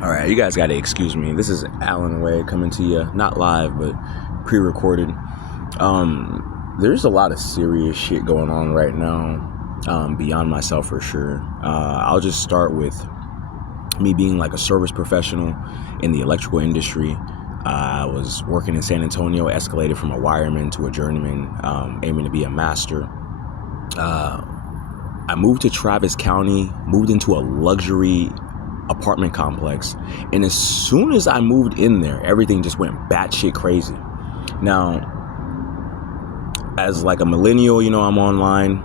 All right, you guys got to excuse me. This is Alan Way coming to you, not live, but pre-recorded. There's a lot of serious shit going on right now, beyond myself for sure. I'll just start with me being like a service professional in the electrical industry. I was working in San Antonio, escalated from a wireman to a journeyman, aiming to be a master. I moved to Travis County, moved into a luxury apartment complex, and as soon as I moved in there, everything just went batshit crazy. Now, as like a millennial, I'm online.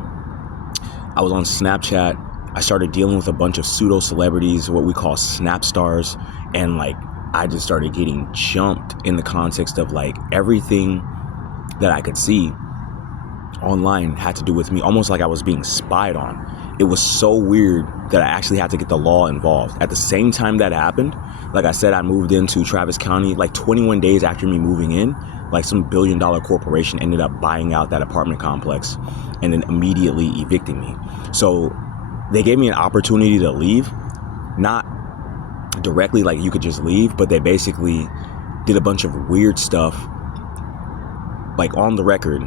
I was on Snapchat. I started dealing with a bunch of pseudo celebrities, what we call snap stars, and like I just started getting jumped in the context of like everything that I could see online had to do with me, almost like I was being spied on. It was so weird that I actually had to get the law involved. At the same time that happened, like I said, I moved into Travis County like 21 days after me moving in. Like some billion-dollar corporation ended up buying out that apartment complex and then immediately evicting me. So they gave me an opportunity to leave, not directly like you could just leave, but they basically did a bunch of weird stuff like on the record,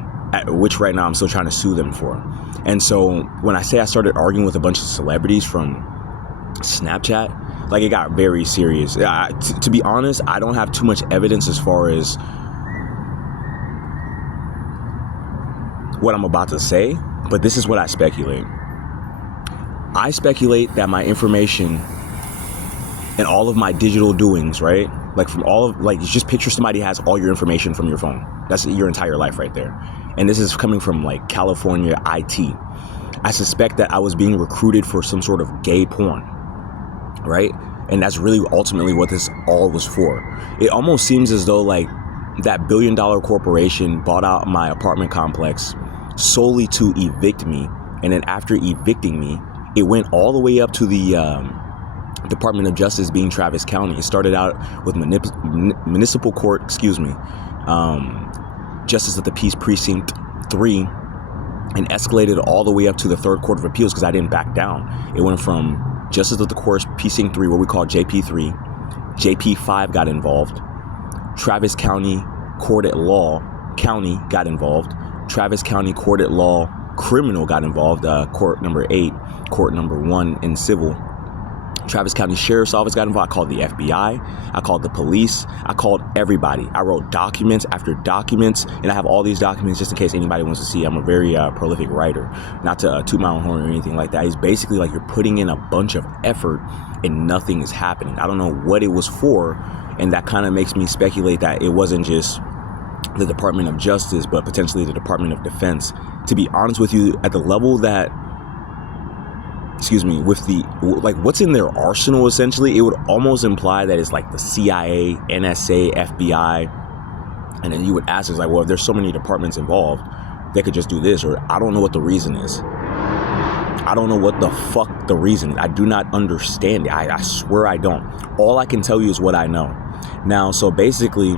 which right now I'm still trying to sue them for. And so when I say I started arguing with a bunch of celebrities from Snapchat, like it got very serious. To be honest, I don't have too much evidence as far as what I'm about to say, but this is what I speculate. I speculate that my information and all of my digital doings, right? Like from all of, like, just picture somebody has all your information from your phone. That's your entire life right there. And this is coming from like California IT. I suspect that I was being recruited for some sort of gay porn, right? And that's really ultimately what this all was for. It almost seems as though like that billion-dollar corporation bought out my apartment complex solely to evict me. And then after evicting me, it went all the way up to the Department of Justice, being Travis County. It started out with municipal court, Justice of the Peace Precinct 3, and escalated all the way up to the Third Court of Appeals because I didn't back down. It went from Justice of the Court Precinct 3, what we call JP3, JP5 got involved, Travis County Court at Law County got involved, Travis County Court at Law Criminal got involved, Court number 8, Court number 1 in civil. Travis County Sheriff's Office got involved. I called the FBI. I called the police. I called everybody. I wrote documents after documents, and I have all these documents just in case anybody wants to see. I'm a very prolific writer. Not to toot my own horn or anything like that. It's basically like you're putting in a bunch of effort and nothing is happening. I don't know what it was for, and that kind of makes me speculate that it wasn't just the Department of Justice, but potentially the Department of Defense. To be honest with you, at the level that with the, like, what's in their arsenal, essentially, it would almost imply that it's like the CIA, NSA, FBI. And then you would ask, it's like, well, if there's so many departments involved, they could just do this, or I don't know what the reason is. I don't know what the fuck the reason is. I do not understand it. I swear I don't. All I can tell you is what I know. Now, so basically,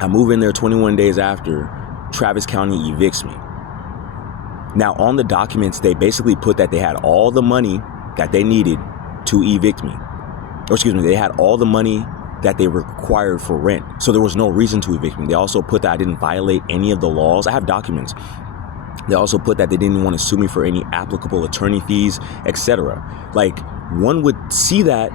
I move in there 21 days after Travis County evicts me. Now, on the documents, they basically put that they had all the money that they needed to evict me. They had all the money that they required for rent. So there was no reason to evict me. They also put that I didn't violate any of the laws. I have documents. They also put that they didn't want to sue me for any applicable attorney fees, etc. Like, one would see that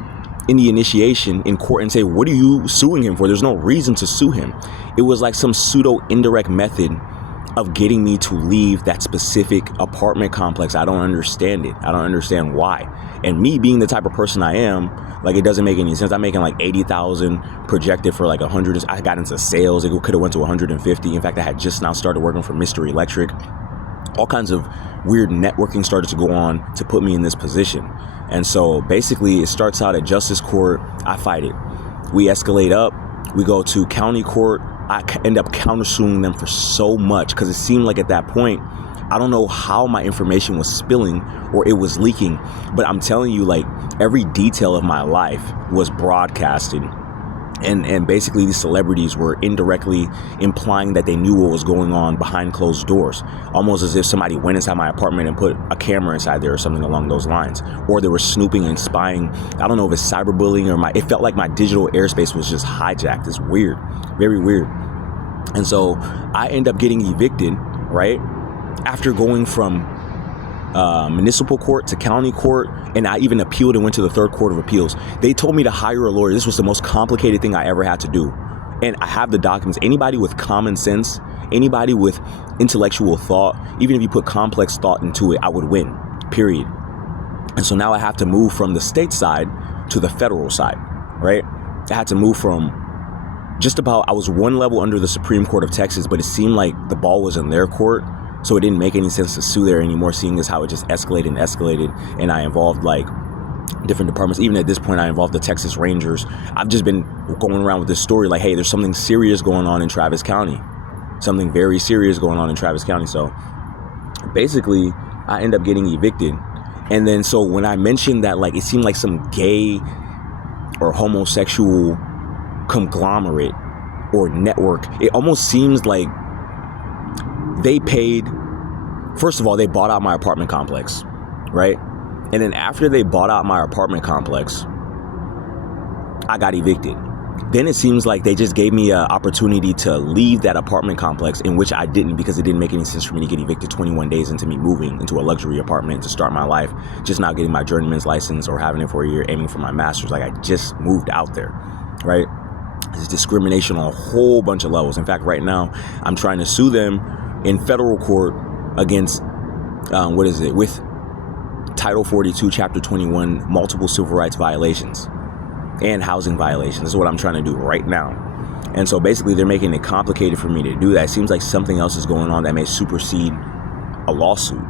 in the initiation in court and say, what are you suing him for? There's no reason to sue him. It was like some pseudo indirect method of getting me to leave that specific apartment complex. I don't understand it. I don't understand why. And me being the type of person I am, like, it doesn't make any sense. I'm making like 80,000 projected for like 100. I got into sales. It could have went to 150. In fact, I had just now started working for Mystery Electric. All kinds of weird networking started to go on to put me in this position. And so basically it starts out at Justice Court. I fight it. We escalate up. We go to county court. I end up countersuing them for so much because it seemed like at that point, I don't know how my information was spilling or it was leaking, but I'm telling you, like, every detail of my life was broadcasted And basically these celebrities were indirectly implying that they knew what was going on behind closed doors, almost as if somebody went inside my apartment and put a camera inside there or something along those lines, or they were snooping and spying. I don't know if it's cyberbullying or it felt like my digital airspace was just hijacked. It's weird, very weird. And so I end up getting evicted, right, after going from municipal court to county court, and I even appealed and went to the third court of appeals. They told me to hire a lawyer. This was the most complicated thing I ever had to do. And I have the documents. Anybody with common sense, anybody with intellectual thought, even if you put complex thought into it, I would win, period. And so now I have to move from the state side to the federal side, right? I had to move from I was one level under the Supreme Court of Texas, but it seemed like the ball was in their court. So it didn't make any sense to sue there anymore, seeing as how it just escalated, and I involved like different departments. Even at this point, I involved the Texas Rangers. I've just been going around with this story like, hey, there's something serious going on in Travis County. Something very serious going on in Travis County. So basically, I end up getting evicted. And then so when I mentioned that, like, it seemed like some gay or homosexual conglomerate or network, it almost seems like they paid, first of all, they bought out my apartment complex, right? And then after they bought out my apartment complex, I got evicted. Then it seems like they just gave me an opportunity to leave that apartment complex, in which I didn't, because it didn't make any sense for me to get evicted 21 days into me moving into a luxury apartment to start my life, just not getting my journeyman's license or having it for a year, aiming for my master's. Like, I just moved out there, right? There's discrimination on a whole bunch of levels. In fact, right now, I'm trying to sue them in federal court against, with Title 42, Chapter 21, multiple civil rights violations and housing violations. This is what I'm trying to do right now. And so basically they're making it complicated for me to do that. It seems like something else is going on that may supersede a lawsuit.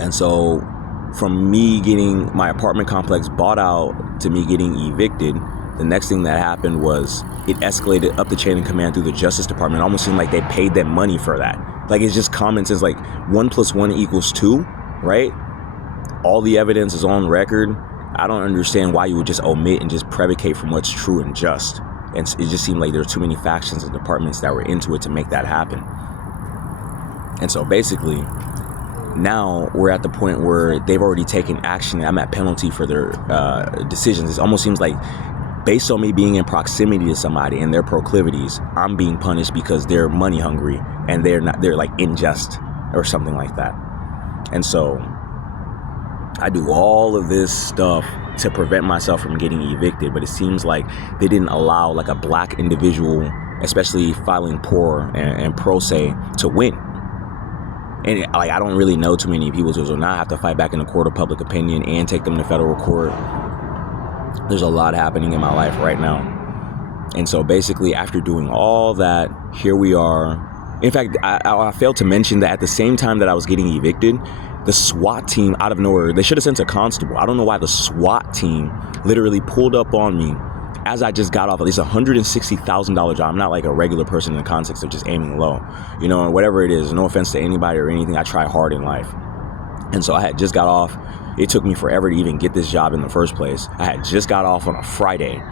And so from me getting my apartment complex bought out to me getting evicted, the next thing that happened was it escalated up the chain of command through the Justice Department. It almost seemed like they paid them money for that. Like, it's just common sense, like 1 + 1 = 2, right? All the evidence is on record. I don't understand why you would just omit and just predicate from what's true and just. And it just seemed like there were too many factions and departments that were into it to make that happen. And so basically, now we're at the point where they've already taken action. I'm at penalty for their decisions. It almost seems like, based on me being in proximity to somebody and their proclivities, I'm being punished because they're money hungry and they're like unjust or something like that. And so I do all of this stuff to prevent myself from getting evicted, but it seems like they didn't allow like a black individual, especially filing poor and pro se, to win. And like, I don't really know too many people, so now I have to fight back in the court of public opinion and take them to federal court. There's a lot happening in my life right now. And so basically, after doing all that, here we are. In fact, I failed to mention that at the same time that I was getting evicted, the SWAT team out of nowhere, they should have sent a constable. I don't know why the SWAT team literally pulled up on me as I just got off. At least $160,000 job. I'm not like a regular person in the context of just aiming low, you know, or whatever it is. No offense to anybody or anything. I try hard in life. And so I had just got off. It took me forever to even get this job in the first place. I had just got off on a Friday,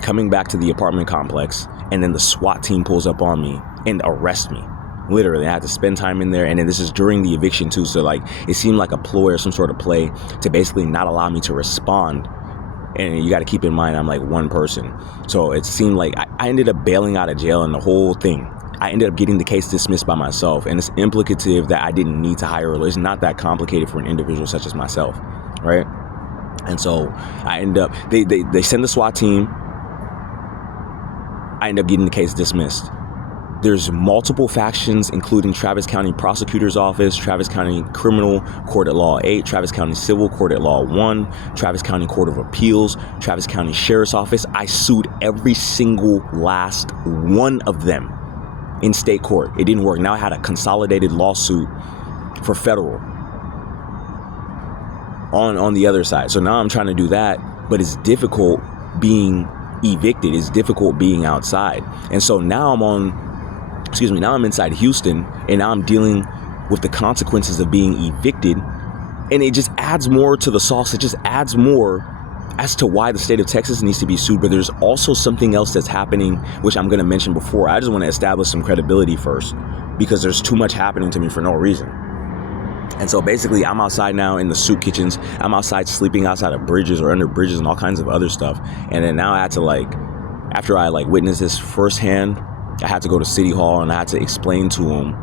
coming back to the apartment complex, and then the SWAT team pulls up on me and arrest me. Literally, I had to spend time in there, and then this is during the eviction too, so like it seemed like a ploy or some sort of play to basically not allow me to respond. And you got to keep in mind, I'm like one person, so it seemed like I ended up bailing out of jail, and the whole thing, I ended up getting the case dismissed by myself, and it's implicative that I didn't need to hire a lawyer. It's not that complicated for an individual such as myself, right? And so I end up, they send the SWAT team. I end up getting the case dismissed. There's multiple factions, including Travis County Prosecutor's Office, Travis County Criminal Court at Law 8, Travis County Civil Court at Law 1, Travis County Court of Appeals, Travis County Sheriff's Office. I sued every single last one of them in state court. It didn't work. Now I had a consolidated lawsuit for federal on the other side. So now I'm trying to do that, but it's difficult being evicted. It's difficult being outside. And so now now I'm inside Houston, and now I'm dealing with the consequences of being evicted, and it just adds more to the sauce. It just adds more as to why the state of Texas needs to be sued, but there's also something else that's happening, which I'm going to mention before. I just want to establish some credibility first, because there's too much happening to me for no reason. And so basically, I'm outside now in the soup kitchens. I'm outside sleeping outside of bridges or under bridges and all kinds of other stuff. And then now I had to after I witnessed this firsthand, I had to go to City Hall and I had to explain to them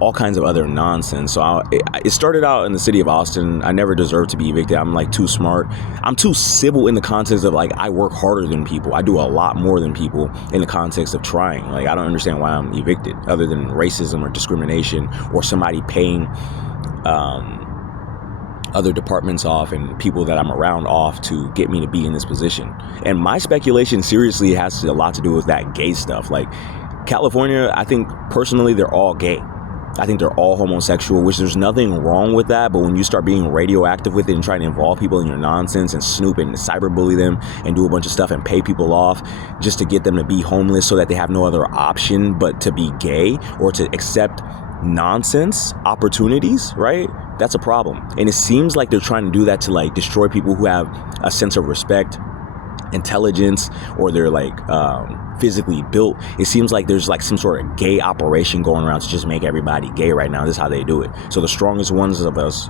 all kinds of other nonsense. So it started out in the city of Austin. I never deserved to be evicted. I'm too smart. I'm too civil in the context of I work harder than people. I do a lot more than people in the context of trying. I don't understand why I'm evicted other than racism or discrimination or somebody paying other departments off and people that I'm around off to get me to be in this position. And my speculation seriously has a lot to do with that gay stuff. California, I think personally, they're all gay. I think they're all homosexual, which there's nothing wrong with that. But when you start being radioactive with it and trying to involve people in your nonsense and snoop and cyberbully them and do a bunch of stuff and pay people off just to get them to be homeless so that they have no other option but to be gay or to accept nonsense opportunities, right? That's a problem. And it seems like they're trying to do that to destroy people who have a sense of respect, intelligence, or they're physically built. It seems like there's some sort of gay operation going around to just make everybody gay right now. This is how they do it. So the strongest one of us,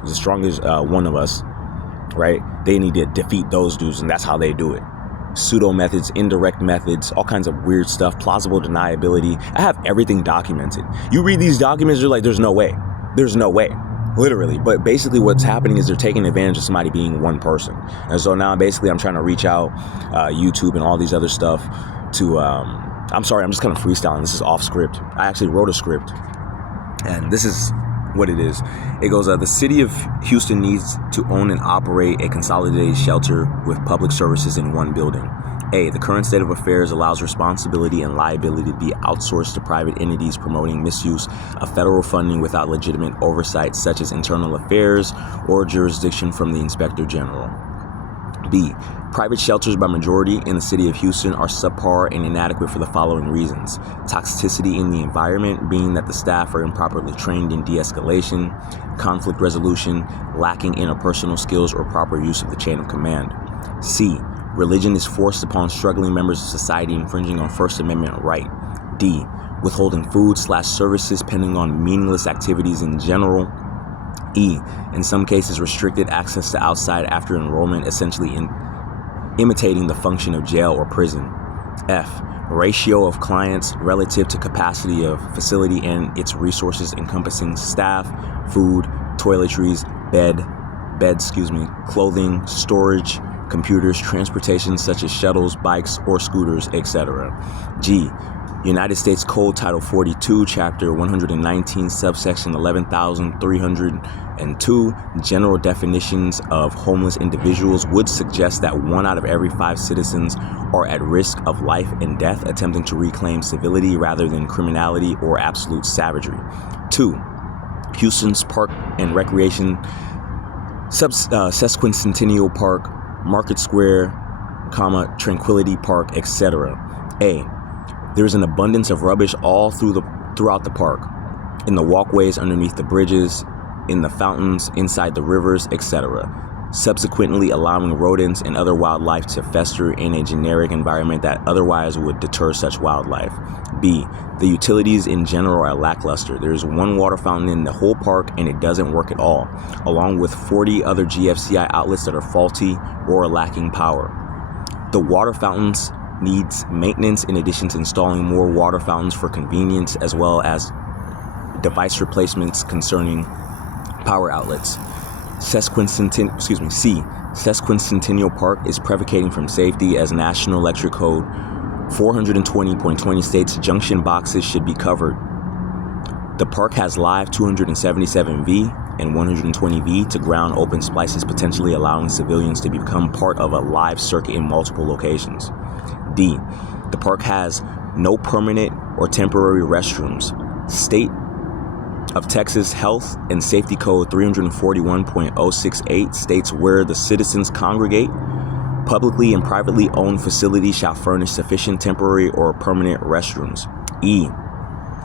right? They need to defeat those dudes, and that's how they do it. Pseudo methods, indirect methods, all kinds of weird stuff, plausible deniability. I have everything documented. You read these documents, you're there's no way. There's no way. Literally. But basically what's happening is they're taking advantage of somebody being one person. And so now basically I'm trying to reach out YouTube and all these other stuff to, I'm sorry, I'm just kind of freestyling. This is off script. I actually wrote a script, and this is what it is. It goes, the city of Houston needs to own and operate a consolidated shelter with public services in one building. A, the current state of affairs allows responsibility and liability to be outsourced to private entities promoting misuse of federal funding without legitimate oversight, such as internal affairs or jurisdiction from the Inspector General. B, private shelters by majority in the city of Houston are subpar and inadequate for the following reasons. Toxicity in the environment, being that the staff are improperly trained in de-escalation, conflict resolution, lacking interpersonal skills or proper use of the chain of command. C, religion is forced upon struggling members of society, infringing on First Amendment right. D, withholding food/services pending on meaningless activities in general. E, in some cases restricted access to outside after enrollment, essentially imitating the function of jail or prison. F, ratio of clients relative to capacity of facility and its resources encompassing staff, food, toiletries, beds, clothing, storage, computers, transportation such as shuttles, bikes, or scooters, etc. G, United States Code Title 42, Chapter 119, Subsection 11,302, general definitions of homeless individuals would suggest that 1 out of every 5 citizens are at risk of life and death attempting to reclaim civility rather than criminality or absolute savagery. 2. Houston's Park and Recreation, Sesquicentennial Park, Market Square, Tranquility Park, etc. A, there is an abundance of rubbish all throughout the park, in the walkways underneath the bridges, in the fountains, inside the rivers, etc., subsequently allowing rodents and other wildlife to fester in a generic environment that otherwise would deter such wildlife. B, the utilities in general are lackluster. There is 1 water fountain in the whole park and it doesn't work at all, along with 40 other GFCI outlets that are faulty or lacking power. The water fountains needs maintenance in addition to installing more water fountains for convenience, as well as device replacements concerning power outlets. C, Sesquicentennial Park is prevaricating from safety, as National Electric Code 420.20 states junction boxes should be covered. The park has live 277V and 120V to ground open splices, potentially allowing civilians to become part of a live circuit in multiple locations. D, the park has no permanent or temporary restrooms. State of Texas Health and Safety Code 341.068 states where the citizens congregate, publicly and privately owned facilities shall furnish sufficient temporary or permanent restrooms. E,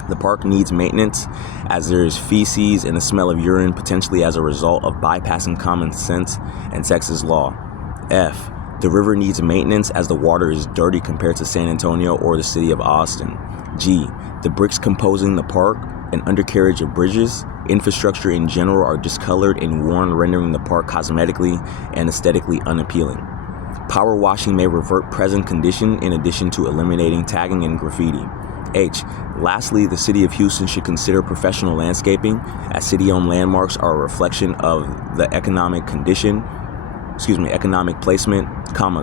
the park needs maintenance, as there is feces and the smell of urine, potentially as a result of bypassing common sense and Texas law. F, The river needs maintenance as the water is dirty compared to San Antonio or the city of Austin. G. The bricks composing the park and undercarriage of bridges, infrastructure in general are discolored and worn, rendering the park cosmetically and aesthetically unappealing. Power washing may revert present condition in addition to eliminating tagging and graffiti. H. Lastly, the city of Houston should consider professional landscaping, as city-owned landmarks are a reflection of the economic placement,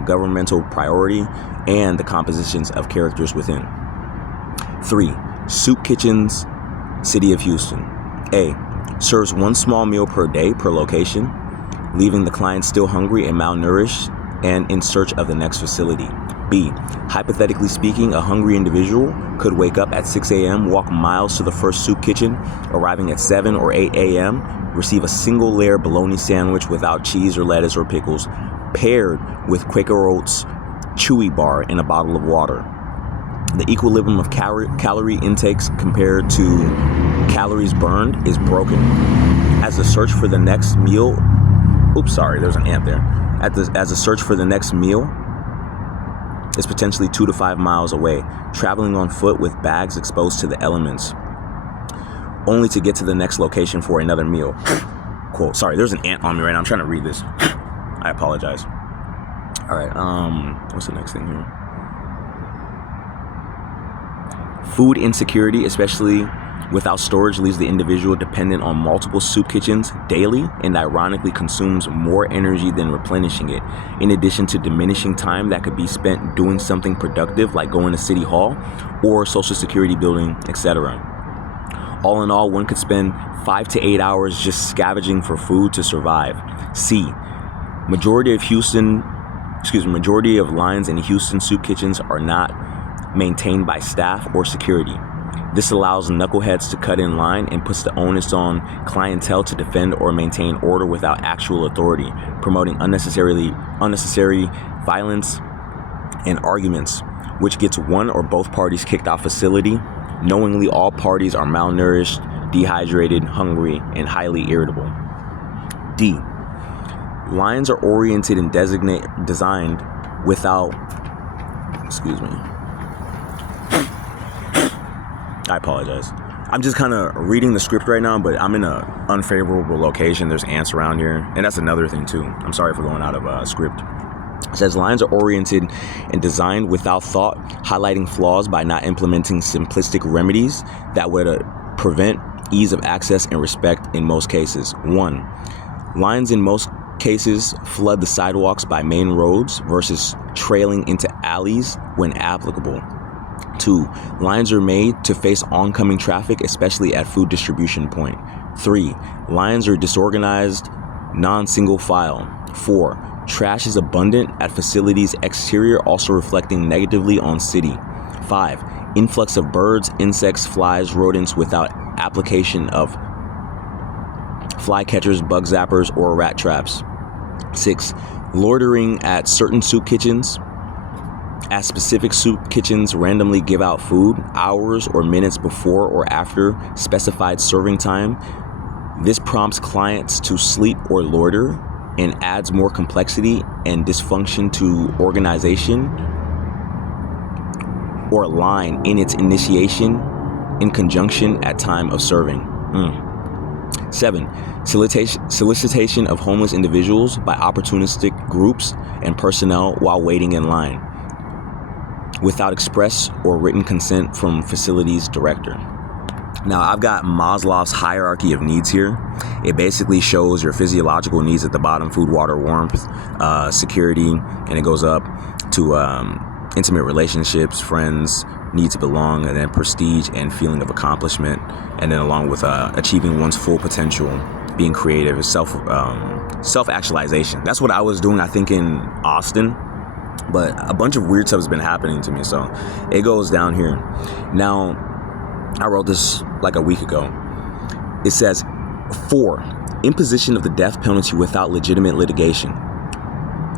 governmental priority, and the compositions of characters within. 3. Soup kitchens, city of Houston. A. Serves one small meal per day per location, leaving the client still hungry and malnourished and in search of the next facility. B. Hypothetically speaking, a hungry individual could wake up at 6 a.m., walk miles to the first soup kitchen, arriving at 7 or 8 a.m., receive a single layer bologna sandwich without cheese or lettuce or pickles, paired with Quaker Oats Chewy Bar and a bottle of water. The equilibrium of calorie intakes compared to calories burned is broken. As the search for the next meal, there's an ant there. As a search for the next meal is potentially 2 to 5 miles away, traveling on foot with bags exposed to the elements, only to get to the next location for another meal. Cool. Sorry, there's an ant on me right now. I'm trying to read this. I apologize. All right. What's the next thing here? Food insecurity, especially without storage, leaves the individual dependent on multiple soup kitchens daily and ironically consumes more energy than replenishing it, in addition to diminishing time that could be spent doing something productive like going to City Hall or Social Security building, etc. All in all, one could spend 5 to 8 hours just scavenging for food to survive. C. Majority of lines in Houston soup kitchens are not maintained by staff or security. This allows knuckleheads to cut in line and puts the onus on clientele to defend or maintain order without actual authority, promoting unnecessary violence and arguments, which gets one or both parties kicked off facility. Knowingly, all parties are malnourished, dehydrated, hungry, and highly irritable. D. Lines are oriented and designed without, I apologize. I'm just kind of reading the script right now, but I'm in an unfavorable location. There's ants around here. And that's another thing too. I'm sorry for going out of script. It says lines are oriented and designed without thought, highlighting flaws by not implementing simplistic remedies that would prevent ease of access and respect in most cases. 1. Lines in most cases flood the sidewalks by main roads versus trailing into alleys when applicable. 2. Lines are made to face oncoming traffic, especially at food distribution point. 3. Lines are disorganized, non-single file. 4. Trash is abundant at facilities' exterior, also reflecting negatively on city. 5. Influx of birds, insects, flies, rodents without application of fly catchers, bug zappers, or rat traps. 6. Loitering at certain soup kitchens. As specific soup kitchens randomly give out food hours or minutes before or after specified serving time, this prompts clients to sleep or loiter and adds more complexity and dysfunction to organization or line in its initiation in conjunction at time of serving. 7. Solicitation of homeless individuals by opportunistic groups and personnel while waiting in line, without express or written consent from facilities director. Now, I've got Maslow's hierarchy of needs here. It basically shows your physiological needs at the bottom: food, water, warmth, security, and it goes up to intimate relationships, friends, need to belong, and then prestige and feeling of accomplishment, and then along with achieving one's full potential, being creative, self-actualization. That's what I was doing, I think, in Austin. But a bunch of weird stuff has been happening to me, so it goes down here. Now, I wrote this like a week ago. It says, 4. Imposition of the death penalty without legitimate litigation.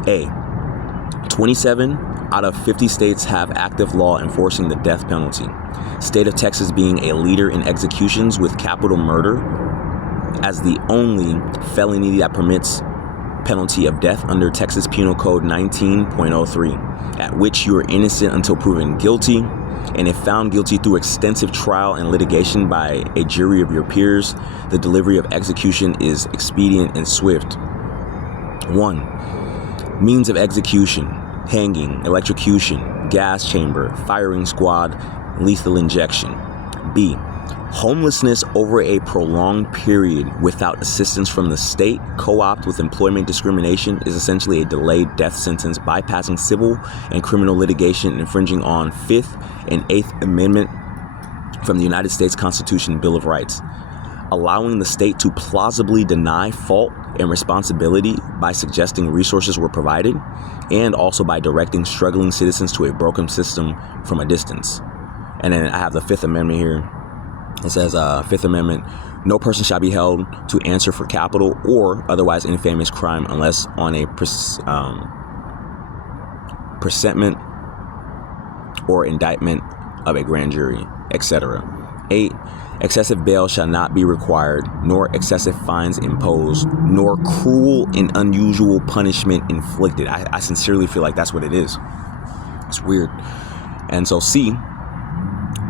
A. 27 out of 50 states have active law enforcing the death penalty. State of Texas being a leader in executions with capital murder as the only felony that permits penalty of death under Texas Penal Code 19.03, at which you are innocent until proven guilty, and if found guilty through extensive trial and litigation by a jury of your peers, the delivery of execution is expedient and swift. 1. Means of execution: hanging, electrocution, gas chamber, firing squad, lethal injection. B. Homelessness over a prolonged period without assistance from the state, co-opt with employment discrimination, is essentially a delayed death sentence, bypassing civil and criminal litigation, infringing on 5th and 8th Amendment from the United States Constitution Bill of Rights, allowing the state to plausibly deny fault and responsibility by suggesting resources were provided, and also by directing struggling citizens to a broken system from a distance. And then I have the 5th Amendment here. It says, 5th Amendment, no person shall be held to answer for capital or otherwise infamous crime unless on a presentment or indictment of a grand jury, etc. 8. Excessive bail shall not be required, nor excessive fines imposed, nor cruel and unusual punishment inflicted. I sincerely feel like that's what it is. It's weird. And so C,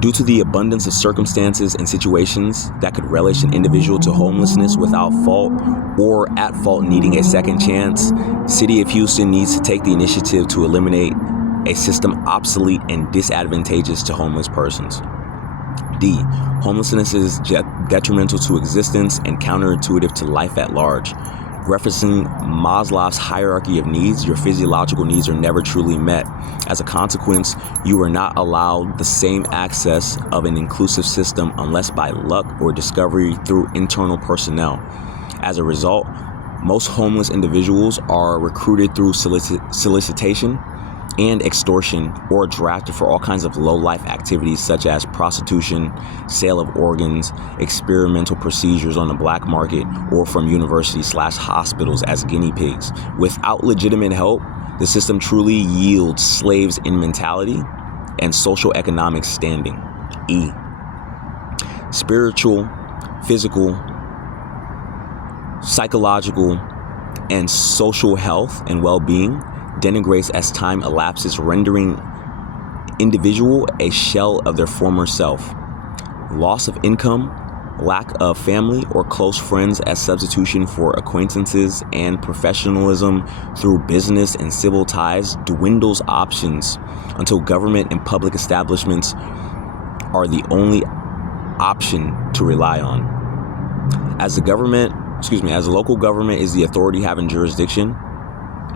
due to the abundance of circumstances and situations that could relish an individual to homelessness without fault or at fault needing a second chance, City of Houston needs to take the initiative to eliminate a system obsolete and disadvantageous to homeless persons. D. Homelessness is detrimental to existence and counterintuitive to life at large. Referencing Maslow's hierarchy of needs, your physiological needs are never truly met. As a consequence, you are not allowed the same access of an inclusive system unless by luck or discovery through internal personnel. As a result, most homeless individuals are recruited through solicitation and extortion, or drafted for all kinds of low-life activities such as prostitution, sale of organs, experimental procedures on the black market, or from universities/hospitals as guinea pigs. Without legitimate help, the system truly yields slaves in mentality and social economic standing. E. Spiritual, physical, psychological, and social health and well-being denigrates as time elapses, rendering individual a shell of their former self. Loss of income, lack of family or close friends as substitution for acquaintances, and professionalism through business and civil ties dwindles options until government and public establishments are the only option to rely on. As the local government is the authority having jurisdiction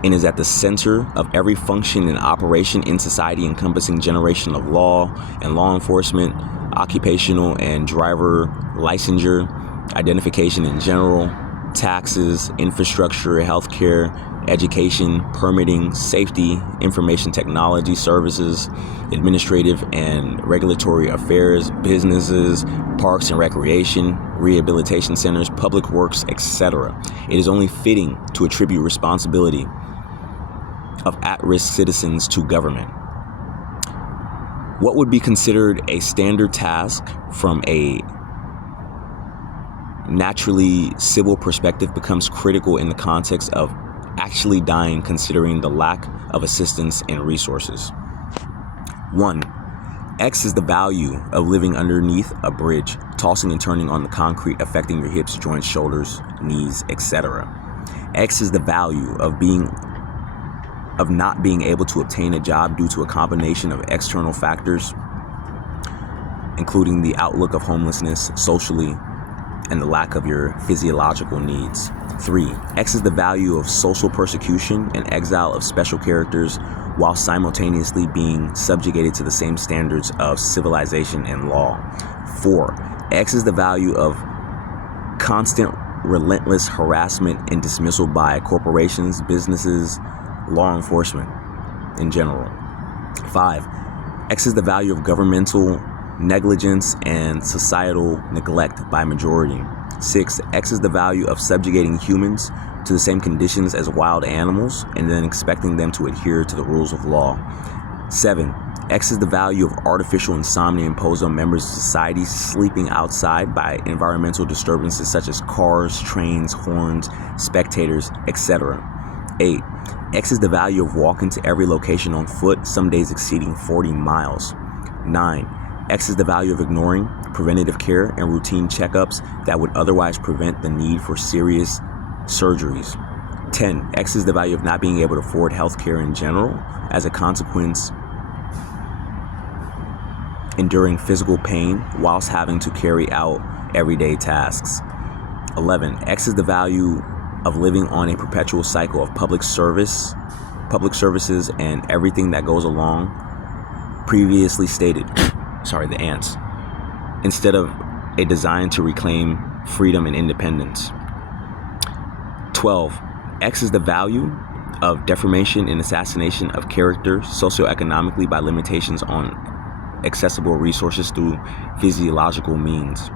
and is at the center of every function and operation in society, encompassing generation of law and law enforcement, occupational and driver licensure, identification in general, taxes, infrastructure, healthcare, education, permitting, safety, information technology services, administrative and regulatory affairs, businesses, parks and recreation, rehabilitation centers, public works, etc. It is only fitting to attribute responsibility of at-risk citizens to government. What would be considered a standard task from a naturally civil perspective becomes critical in the context of actually dying, considering the lack of assistance and resources. 1. X is the value of living underneath a bridge, tossing and turning on the concrete, affecting your hips, joints, shoulders, knees, etc. X is the value of not being able to obtain a job due to a combination of external factors, including the outlook of homelessness socially and the lack of your physiological needs. 3. X is the value of social persecution and exile of special characters while simultaneously being subjugated to the same standards of civilization and law. 4. X is the value of constant, relentless harassment and dismissal by corporations, businesses, law enforcement in general. 5. X is the value of governmental negligence and societal neglect by majority. 6. X is the value of subjugating humans to the same conditions as wild animals and then expecting them to adhere to the rules of law. 7. X is the value of artificial insomnia imposed on members of society sleeping outside by environmental disturbances such as cars, trains, horns, spectators, etc. 8. X is the value of walking to every location on foot, some days exceeding 40 miles. 9. X is the value of ignoring preventative care and routine checkups that would otherwise prevent the need for serious surgeries. 10. X is the value of not being able to afford healthcare in general, as a consequence, enduring physical whilst having to carry out everyday tasks. 11. X is the value of living on a perpetual cycle of public services, and everything that goes along previously stated. The ants. Instead of a design to reclaim freedom and independence. 12. X is the value of deformation and assassination of character socioeconomically by limitations on accessible resources through physiological means.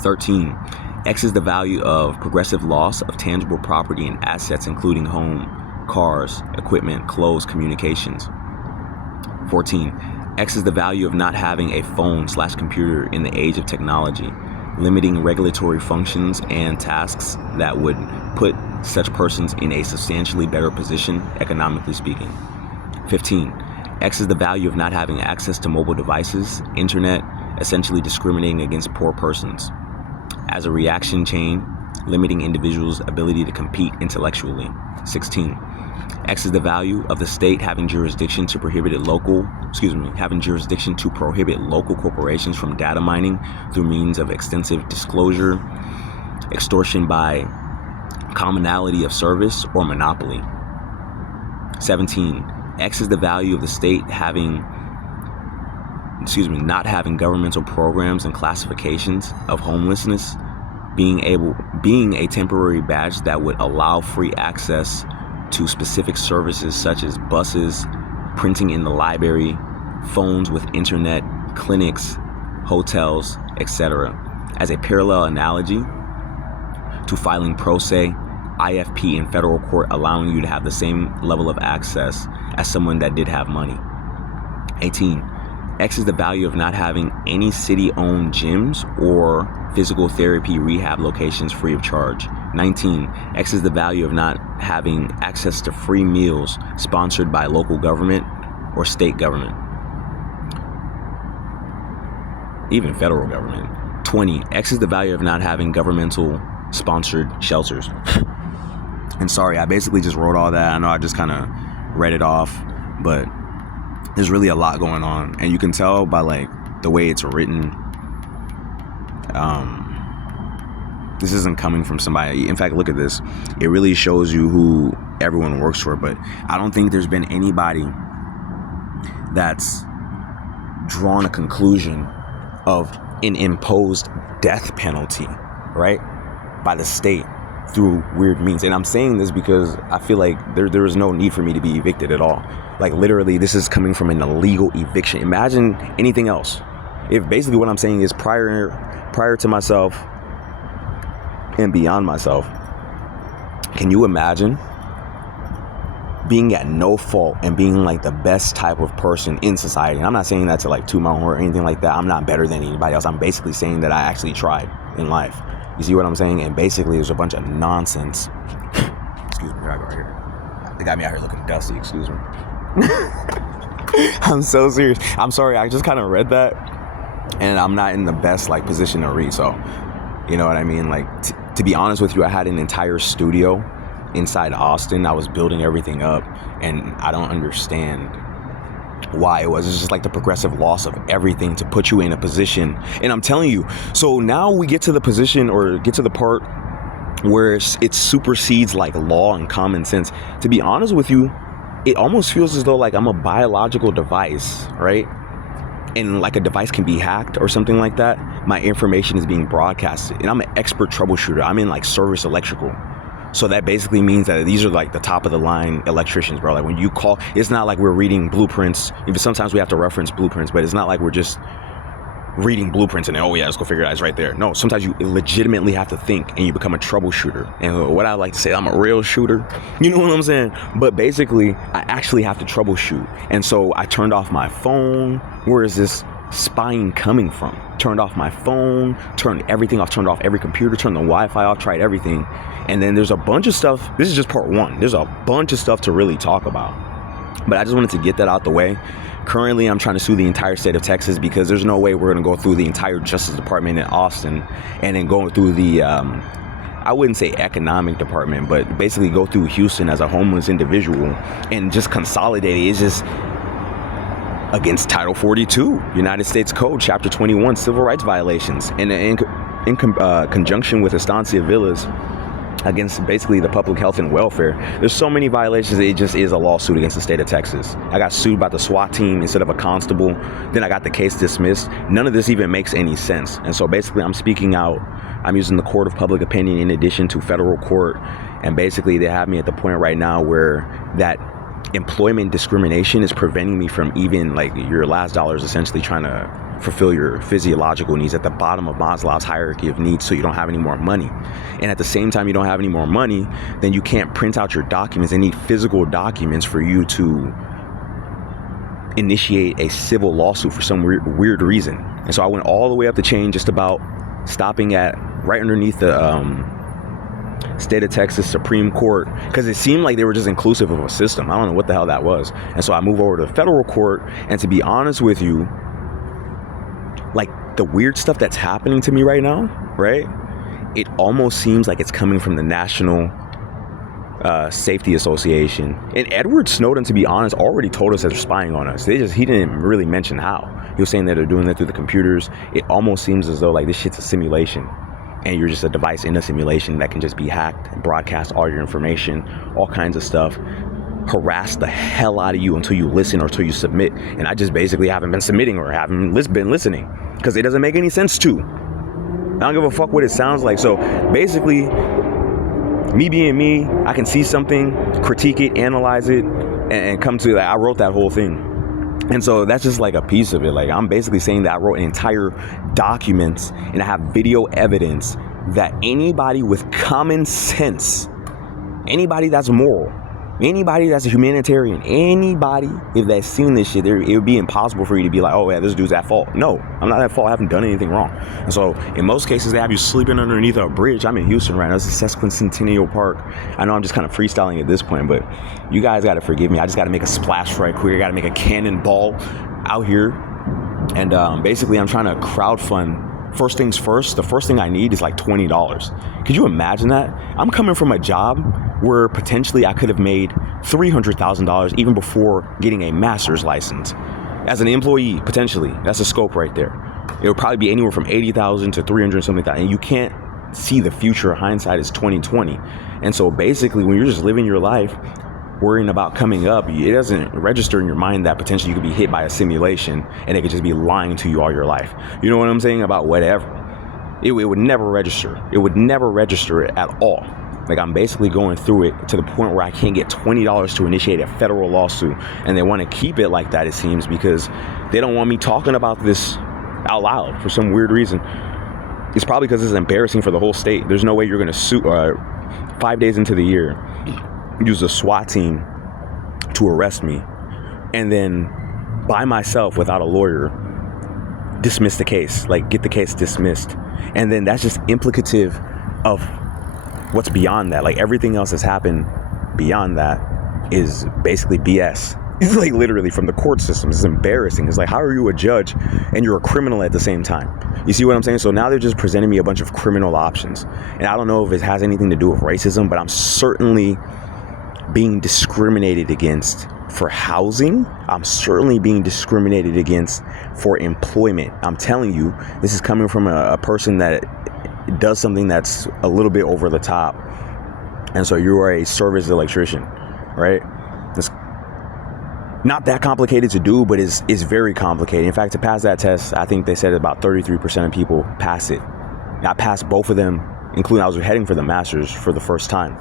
13. X is the value of progressive loss of tangible property and assets, including home, cars, equipment, clothes, communications. 14. X is the value of not having a phone/computer in the age of technology, limiting regulatory functions and tasks that would put such persons in a substantially better position, economically speaking. 15. X is the value of not having access to mobile devices, internet, essentially discriminating against poor persons. As a reaction chain, limiting individuals' ability to compete intellectually. 16. X is the value of the state having jurisdiction to prohibit local corporations from data mining through means of extensive disclosure, extortion by commonality of service, or monopoly. 17. X is the value of the state not having governmental programs and classifications of homelessness, being a temporary badge that would allow free access to specific services such as buses, printing in the library, phones with internet, clinics, hotels, etc. As a parallel analogy to filing pro se, IFP in federal court, allowing you to have the same level of access as someone that did have money. 18. X is the value of not having any city-owned gyms or physical therapy rehab locations free of charge. 19. X is the value of not having access to free meals sponsored by local government or state government, even federal government. 20. X is the value of not having governmental sponsored shelters. And sorry, I basically just wrote all that. I know I just kind of read it off, but there's really a lot going on, and you can tell by like the way it's written. This isn't coming from somebody. In fact, look at this. It really shows you who everyone works for, but I don't think there's been anybody that's drawn a conclusion of an imposed death penalty, right, by the state through weird means. And I'm saying this because I feel like there is no need for me to be evicted at all. Like literally, this is coming from an illegal eviction. Imagine anything else. If basically what I'm saying is prior to myself and beyond myself, can you imagine being at no fault and being like the best type of person in society? And I'm not saying that to like toot my own horn or anything like that. I'm not better than anybody else. I'm basically saying that I actually tried in life. You see what I'm saying? And basically there's a bunch of nonsense. Excuse me, right here. They got me out here looking dusty, excuse me. I'm so serious. I'm sorry, I just kind of read that and I'm not in the best like position to read, so you know what I mean? Like to be honest with you, I had an entire studio inside Austin. I was building everything up, and I don't understand why it was. It's just like the progressive loss of everything to put you in a position. And I'm telling you, so now we get to the position, or get to the part where it supersedes like law and common sense. To be honest with you, it almost feels as though like I'm a biological device, right? And like a device can be hacked or something like that. My information is being broadcasted, and I'm an expert troubleshooter. I'm in like service electrical. So that basically means that these are like the top of the line electricians, bro. Like when you call, it's not like we're reading blueprints. Even sometimes we have to reference blueprints, but it's not like we're just reading blueprints and oh yeah, let's go figure it out. It's right there. No, sometimes you legitimately have to think, and you become a troubleshooter. And what I like to say, I'm a real shooter. You know what I'm saying? But basically, I actually have to troubleshoot. And so I turned off my phone. Where is this? spying coming from? Turned off my phone, turned everything off, turned off every computer, turned the Wi-Fi off, tried everything. And then there's a bunch of stuff. This is just part one. There's a bunch of stuff to really talk about. But I just wanted to get that out the way. Currently, I'm trying to sue the entire state of Texas because there's no way we're going to go through the entire Justice Department in Austin and then going through the, I wouldn't say economic department, but basically go through Houston as a homeless individual and just consolidate it. It's just against Title 42, United States Code, Chapter 21, civil rights violations, and in conjunction with Estancia Villas against basically the public health and welfare. There's so many violations, it just is a lawsuit against the state of Texas. I got sued by the SWAT team instead of a constable. Then I got the case dismissed. None of this even makes any sense. And so basically I'm speaking out. I'm using the court of public opinion in addition to federal court. And basically they have me at the point right now where that employment discrimination is preventing me from even, like, your last dollar is essentially trying to fulfill your physiological needs at the bottom of Maslow's hierarchy of needs, so you don't have any more money. And at the same time you don't have any more money, then you can't print out your documents. They need physical documents for you to initiate a civil lawsuit for some weird reason. And so I went all the way up the chain, just about stopping at right underneath the state of Texas Supreme Court, because it seemed like they were just inclusive of a system. I don't know what the hell that was. And so I moved over to the federal court, and to be honest with you, like, the weird stuff that's happening to me right now, right? It almost seems like it's coming from the National Safety Association. And Edward Snowden, to be honest, already told us that they're spying on us. He didn't really mention how. He was saying that they're doing that through the computers. It almost seems as though, like, this shit's a simulation. And you're just a device in a simulation that can just be hacked and broadcast all your information, all kinds of stuff, harass the hell out of you until you listen or until you submit. And I just basically haven't been submitting or haven't been listening because it doesn't make any sense to. I don't give a fuck what it sounds like. So basically, me being me, I can see something, critique it, analyze it, and come to, like, I wrote that whole thing. And so that's just like a piece of it. Like, I'm basically saying that I wrote an entire document and I have video evidence that anybody with common sense, anybody that's moral, anybody that's a humanitarian, anybody, if they've seen this shit, it would be impossible for you to be like, oh yeah, this dude's at fault. No, I'm not at fault. I haven't done anything wrong. And so in most cases, they have you sleeping underneath a bridge. I'm in Houston right now. It's a Sesquicentennial Park. I know I'm just kind of freestyling at this point, but you guys got to forgive me. I just got to make a splash right quick. I got to make a cannonball out here. And basically, I'm trying to crowdfund. First things first, the first thing I need is like $20. Could you imagine that? I'm coming from a job where potentially I could have made $300,000 even before getting a master's license. As an employee, potentially. That's a scope right there. It would probably be anywhere from $80,000 to $300 something. And you can't see the future. Hindsight is 2020. And so basically, when you're just living your life, worrying about coming up, it doesn't register in your mind that potentially you could be hit by a simulation and they could just be lying to you all your life. You know what I'm saying? About whatever. It would never register. It would never register at all. Like, I'm basically going through it to the point where I can't get $20 to initiate a federal lawsuit. And they want to keep it like that, it seems, because they don't want me talking about this out loud for some weird reason. It's probably because it's embarrassing for the whole state. There's no way you're going to sue 5 days into the year, use a SWAT team to arrest me, and then by myself without a lawyer dismiss the case, like get the case dismissed. And then that's just implicative of what's beyond that. Like, everything else that's happened beyond that is basically BS. It's like literally from the court system. It's embarrassing. It's like, how are you a judge and you're a criminal at the same time? You see what I'm saying? So now they're just presenting me a bunch of criminal options. And I don't know if it has anything to do with racism, but I'm certainly being discriminated against for housing. I'm certainly being discriminated against for employment. I'm telling you, this is coming from a person that does something that's a little bit over the top. And so you are a service electrician, right? It's not that complicated to do, but is very complicated. In fact, to pass that test, I think they said about 33% of people pass it. I passed both of them, including I was heading for the master's for the first time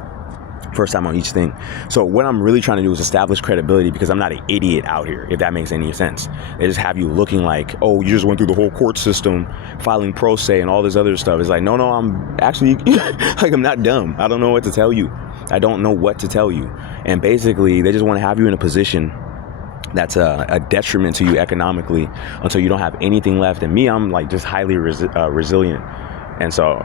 on each thing. So what I'm really trying to do is establish credibility, because I'm not an idiot out here, if that makes any sense. They just have you looking like, oh, you just went through the whole court system, filing pro se and all this other stuff. It's like, no, I'm actually, like, I'm not dumb. I don't know what to tell you. I don't know what to tell you. And basically, they just want to have you in a position that's a detriment to you economically until you don't have anything left. And me, I'm like just highly resilient, and so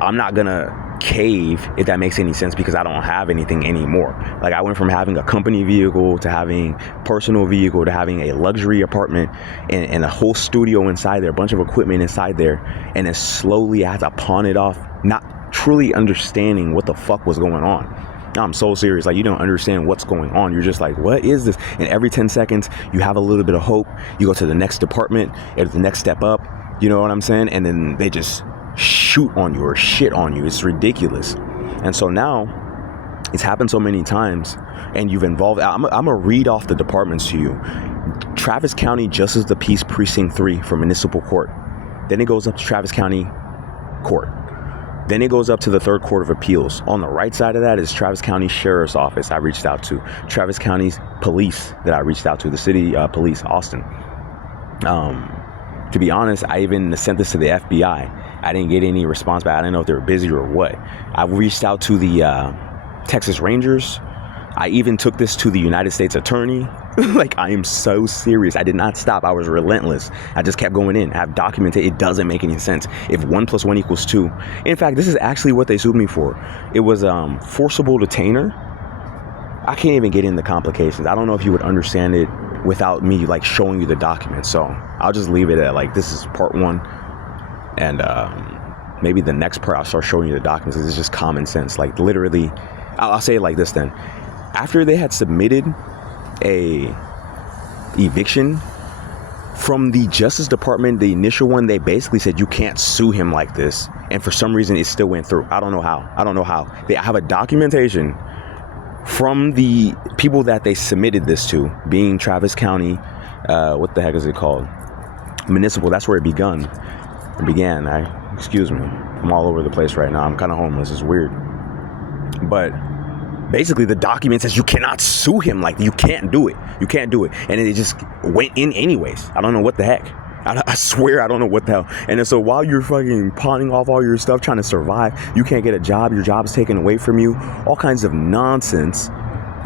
I'm not gonna cave, if that makes any sense, because I don't have anything anymore. Like, I went from having a company vehicle to having personal vehicle to having a luxury apartment and a whole studio inside there, a bunch of equipment inside there, and then slowly I had to pawn it off, not truly understanding what the fuck was going on. I'm so serious. Like, you don't understand what's going on. You're just like, what is this? And every 10 seconds, you have a little bit of hope. You go to the next department, it's the next step up. You know what I'm saying? And then they just shoot on you or shit on you. It's ridiculous. And so now, it's happened so many times, and you've involved. I'm going to read off the departments to you. Travis County Justice of the Peace Precinct 3 for Municipal Court. Then it goes up to Travis County Court. Then it goes up to the Third Court of Appeals. On the right side of that is Travis County Sheriff's Office I reached out to. Travis County's Police that I reached out to. The city police, Austin. To be honest, I even sent this to the FBI. I didn't get any response back. I didn't know if they were busy or what. I reached out to the Texas Rangers. I even took this to the United States Attorney. Like, I am so serious. I did not stop. I was relentless. I just kept going in. I have documented. It doesn't make any sense. If 1 + 1 = 2. In fact, this is actually what they sued me for. It was forcible detainer. I can't even get into complications. I don't know if you would understand it without me like showing you the documents. So I'll just leave it at like, this is part 1. And maybe the next part I'll start showing you the documents. It's just common sense. Like, literally, I'll say it like this then. After they had submitted a eviction from the Justice Department, the initial one, they basically said you can't sue him like this, and for some reason it still went through. I don't know how. They have a documentation from the people that they submitted this to, being Travis County, what the heck is it called? Municipal. That's where it began. Excuse me, I'm all over the place right now. I'm kind of homeless. It's weird, but basically the document says you cannot sue him. Like, you can't do it. And it just went in anyways. I don't know what the heck. I swear I don't know what the hell. And then so while you're fucking pawning off all your stuff, trying to survive, you can't get a job. Your job's taken away from you. All kinds of nonsense.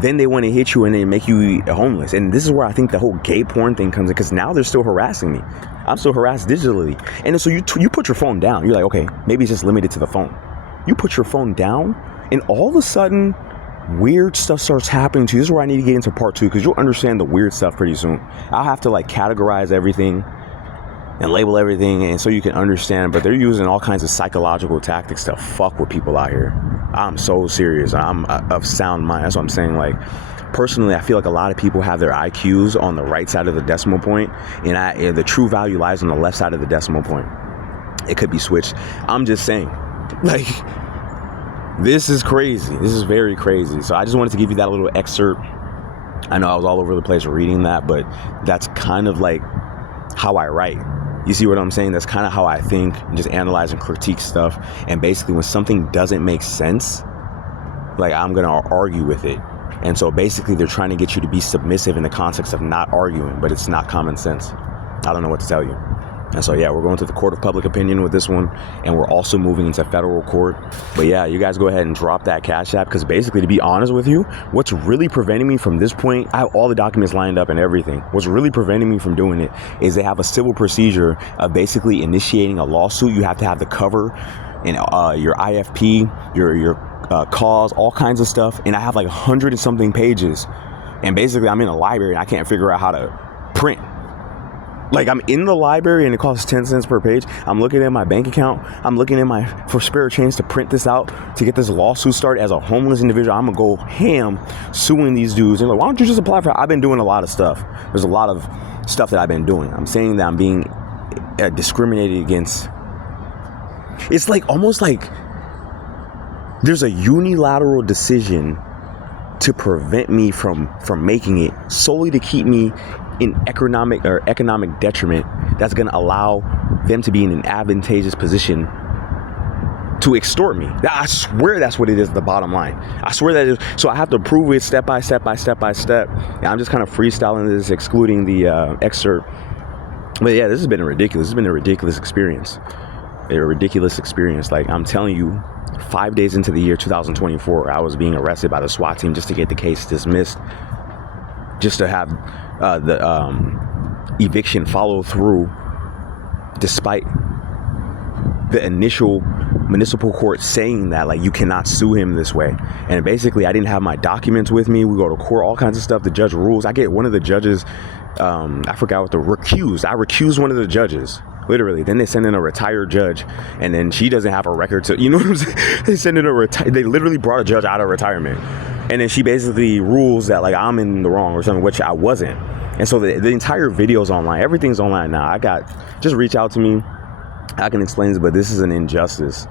Then they want to hit you and they make you homeless. And this is where I think the whole gay porn thing comes in, because now they're still harassing me. I'm still harassed digitally. And then so you put your phone down. You're like, okay, maybe it's just limited to the phone. You put your phone down, and all of a sudden, weird stuff starts happening to you. This is where I need to get into part 2, because you'll understand the weird stuff pretty soon. I'll have to like categorize everything and label everything, and so you can understand. But they're using all kinds of psychological tactics to fuck with people out here. I'm so serious. I'm of sound mind. That's what I'm saying. Like, personally, I feel like a lot of people have their IQs on the right side of the decimal point, and the true value lies on the left side of the decimal point. It could be switched. I'm just saying, like, this is crazy. This is very crazy. So I just wanted to give you that little excerpt. I know I was all over the place reading that, but that's kind of like how I write. You see what I'm saying? That's kind of how I think, and just analyze and critique stuff. And basically, when something doesn't make sense, like, I'm going to argue with it. And so basically, they're trying to get you to be submissive in the context of not arguing, but it's not common sense. I don't know what to tell you. And so, yeah, we're going to the court of public opinion with this one, and we're also moving into federal court. But yeah, you guys go ahead and drop that Cash App, because basically, to be honest with you, what's really preventing me from this point, I have all the documents lined up and everything. What's really preventing me from doing it is they have a civil procedure of basically initiating a lawsuit. You have to have the cover and your IFP, your cause, all kinds of stuff. And I have like 100 and something pages. And basically, I'm in a library and I can't figure out how to print. Like, I'm in the library and it costs 10 cents per page. I'm looking at my bank account. I'm looking at for spare change to print this out, to get this lawsuit started. As a homeless individual, I'm gonna go ham suing these dudes. They're like, why don't you just apply for it? I've been doing a lot of stuff. There's a lot of stuff that I've been doing. I'm saying that I'm being discriminated against. It's like almost like there's a unilateral decision to prevent me from making it, solely to keep me in economic detriment. That's going to allow them to be in an advantageous position to extort me. I swear that's what it is, the bottom line. I swear that is. So I have to prove it step by step. And I'm just kind of freestyling this, excluding the excerpt. But yeah, this has been a ridiculous experience. Like, I'm telling you, 5 days into the year 2024, I was being arrested by the SWAT team just to get the case dismissed, just to have the eviction follow through despite the initial municipal court saying that, like, you cannot sue him this way. And basically, I didn't have my documents with me. We go to court, all kinds of stuff. The judge rules. I get one of the judges, I forgot what I recused one of the judges, literally. Then they send in a retired judge, and then she doesn't have a record to, you know what I'm saying? They send in they literally brought a judge out of retirement. And then she basically rules that, like, I'm in the wrong or something, which I wasn't. And so the entire video's online. Everything's online now. Just reach out to me. I can explain this, but this is an injustice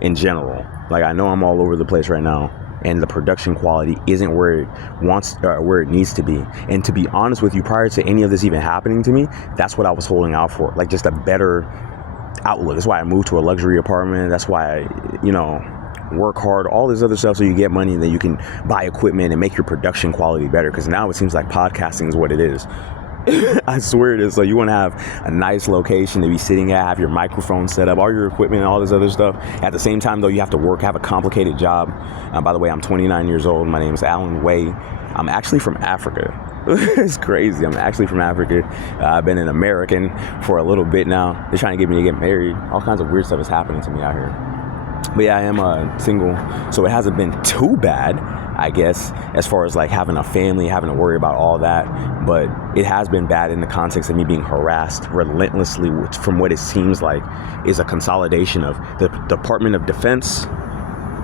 in general. Like, I know I'm all over the place right now, and the production quality isn't where it needs to be. And to be honest with you, prior to any of this even happening to me, that's what I was holding out for, like, just a better outlook. That's why I moved to a luxury apartment. That's why I, work hard, all this other stuff, so you get money and then you can buy equipment and make your production quality better. Because now it seems like podcasting is what it is. I swear it is. So you want to have a nice location to be sitting at, have your microphone set up, all your equipment and all this other stuff. At the same time, though, you have to work, have a complicated job. By the way, I'm 29 years old. My name is Alan Way. I'm actually from Africa. It's crazy. I'm actually from Africa. I've been an American for a little bit now. They're trying to get me to get married. All kinds of weird stuff is happening to me out here. But yeah, I am single, so it hasn't been too bad, I guess, as far as like having a family, having to worry about all that. But it has been bad in the context of me being harassed relentlessly, which, from what it seems like, is a consolidation of the Department of Defense,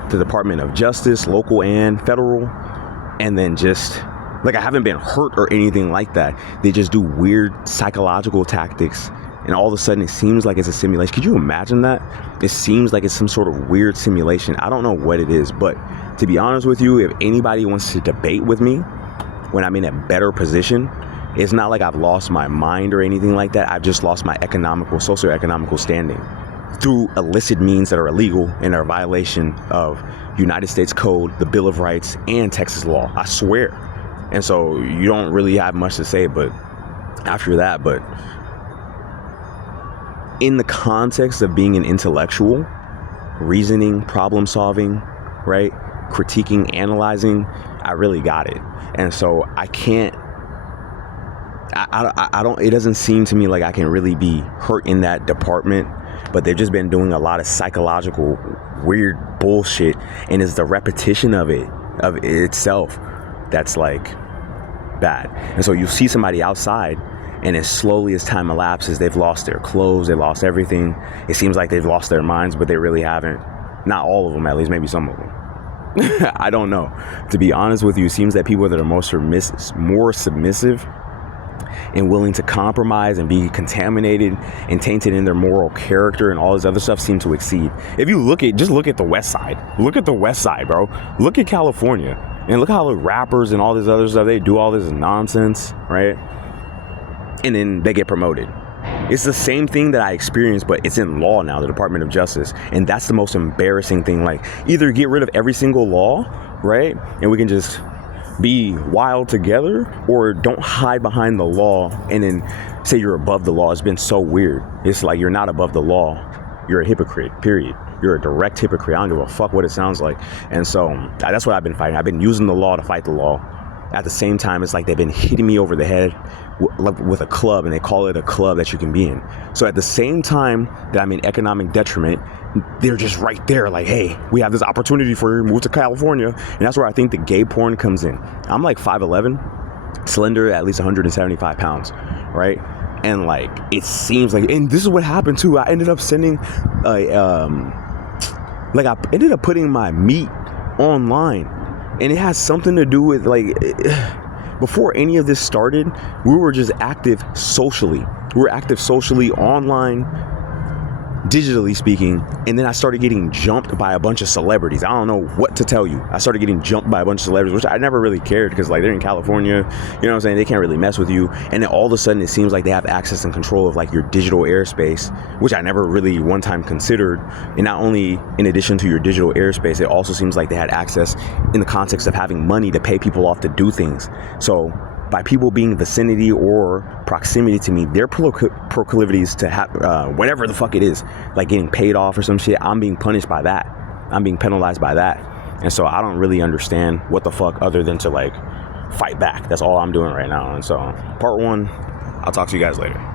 the Department of Justice, local and federal, and then just, like, I haven't been hurt or anything like that. They just do weird psychological tactics. And all of a sudden, it seems like it's a simulation. Could you imagine that? It seems like it's some sort of weird simulation. I don't know what it is, but to be honest with you, if anybody wants to debate with me when I'm in a better position, it's not like I've lost my mind or anything like that. I've just lost my socioeconomical standing through illicit means that are illegal and are a violation of United States Code, the Bill of Rights, and Texas law. I swear. And so you don't really have much to say, but after that, but in the context of being an intellectual, reasoning, problem solving, right? Critiquing, analyzing, I really got it. And so I don't, it doesn't seem to me like I can really be hurt in that department, but they've just been doing a lot of psychological weird bullshit. And it's the repetition of it itself that's like bad. And so you see somebody outside, and as slowly as time elapses, they've lost their clothes, they lost everything. It seems like they've lost their minds, but they really haven't. Not all of them, at least, maybe some of them. I don't know. To be honest with you, it seems that people that are more submissive and willing to compromise and be contaminated and tainted in their moral character and all this other stuff seem to exceed. If you just look at the West Side. Look at the West Side, bro. Look at California. And look how the rappers and all this other stuff, they do all this nonsense, right? And then they get promoted. It's the same thing that I experienced, but it's in law now, the Department of Justice. And that's the most embarrassing thing. Like, either get rid of every single law, right? And we can just be wild together, or don't hide behind the law and then say you're above the law. It's been so weird. It's like, you're not above the law. You're a hypocrite, period. You're a direct hypocrite. I don't give a fuck what it sounds like. And so that's what I've been fighting. I've been using the law to fight the law. At the same time, it's like they've been hitting me over the head with a club, and they call it a club that you can be in. So at the same time that I'm in economic detriment, they're just right there like, hey, we have this opportunity for you to move to California. And that's where I think the gay porn comes in. I'm like 5'11", slender, at least 175 pounds, right? And like, it seems like, and this is what happened too. I ended up sending I ended up putting my meat online. And it has something to do with, like, before any of this started, we were just active socially. We were active socially, online, digitally speaking. And then I started getting jumped by a bunch of celebrities. I don't know what to tell you. I started getting jumped by a bunch of celebrities, which I never really cared, because, like, they're in California, you know what I'm saying? They can't really mess with you. And then all of a sudden, it seems like they have access and control of, like, your digital airspace, which I never really one time considered. And not only in addition to your digital airspace, it also seems like they had access in the context of having money to pay people off to do things. So by people being vicinity or proximity to me, their proclivities to have whatever the fuck it is, like getting paid off or some shit, I'm being punished by that. I'm being penalized by that. And so I don't really understand what the fuck, other than to, like, fight back. That's all I'm doing right now. And so part one, I'll talk to you guys later.